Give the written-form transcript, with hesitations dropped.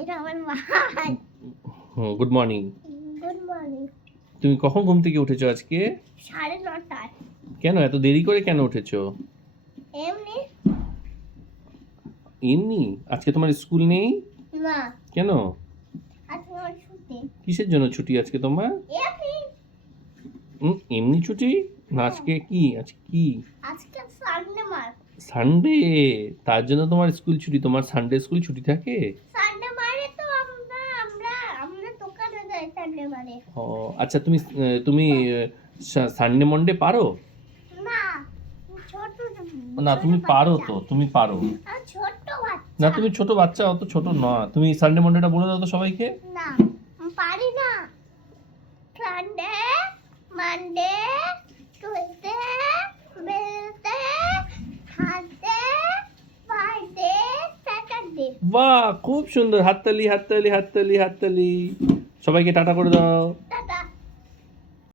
এটা আমার মা। Good morning. Good morning. তুমি কখন ঘুম থেকে উঠেছো আজকে? 9:30। কেন এত দেরি করে কেন উঠেছো? এমনি। এমনি? আজকে তোমার স্কুল নেই? না, কেন? আজকে আমার ছুটি। কিসের জন্য ছুটি আজকে তোমার? এমনি। এমনি ছুটি? না আজকে কি? আজকে সানডে মার্ক। সানডে। তার জন্য তোমার স্কুল ছুটি। তোমার সানডে স্কুল ছুটি থাকে? সানডে মারে তো আমরা দোকানে যাই সানডে মারে। ও আচ্ছা, তুমি সানডে মন্ডে পারো? না, ছোট না তুমি পারো তো, তুমি পারো। ছোট বাচ্চা। না তুমি ছোট বাচ্চা, অত ছোট না। তুমি সানডে মন্ডেটা বলে দাও তো সবাইকে। না, পারি না। Sunday, Monday, Tuesday, Wednesday, Thursday, Friday, Saturday. বাহ, খুব সুন্দর। হাততালি হাততালি হাততালি হাততালি। সবাইকে টাটা করে দাও।